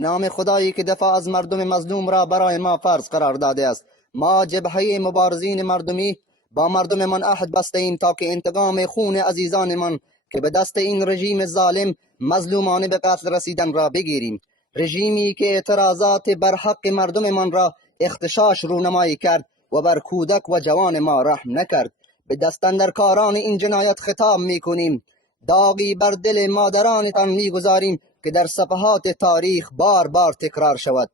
نام خدایی که دفاع از مردم مظلوم را برای ما فرض قرار داده است. ما جبهه مبارزین مردمی با مردممان عهد بسته ایم تا که انتقام خون عزیزانمان که به دست این رژیم ظالم مظلومانه به قتل رسیدن را بگیریم. رژیمی که اعتراضات بر حق مردممان را اغتشاش رونمایی کرد و بر کودک و جوان ما رحم نکرد. به دستاندرکاران این جنایت خطاب می‌کنیم. داغی بر دل مادرانتان می‌گذاریم که در صفحات تاریخ بار بار تکرار شود.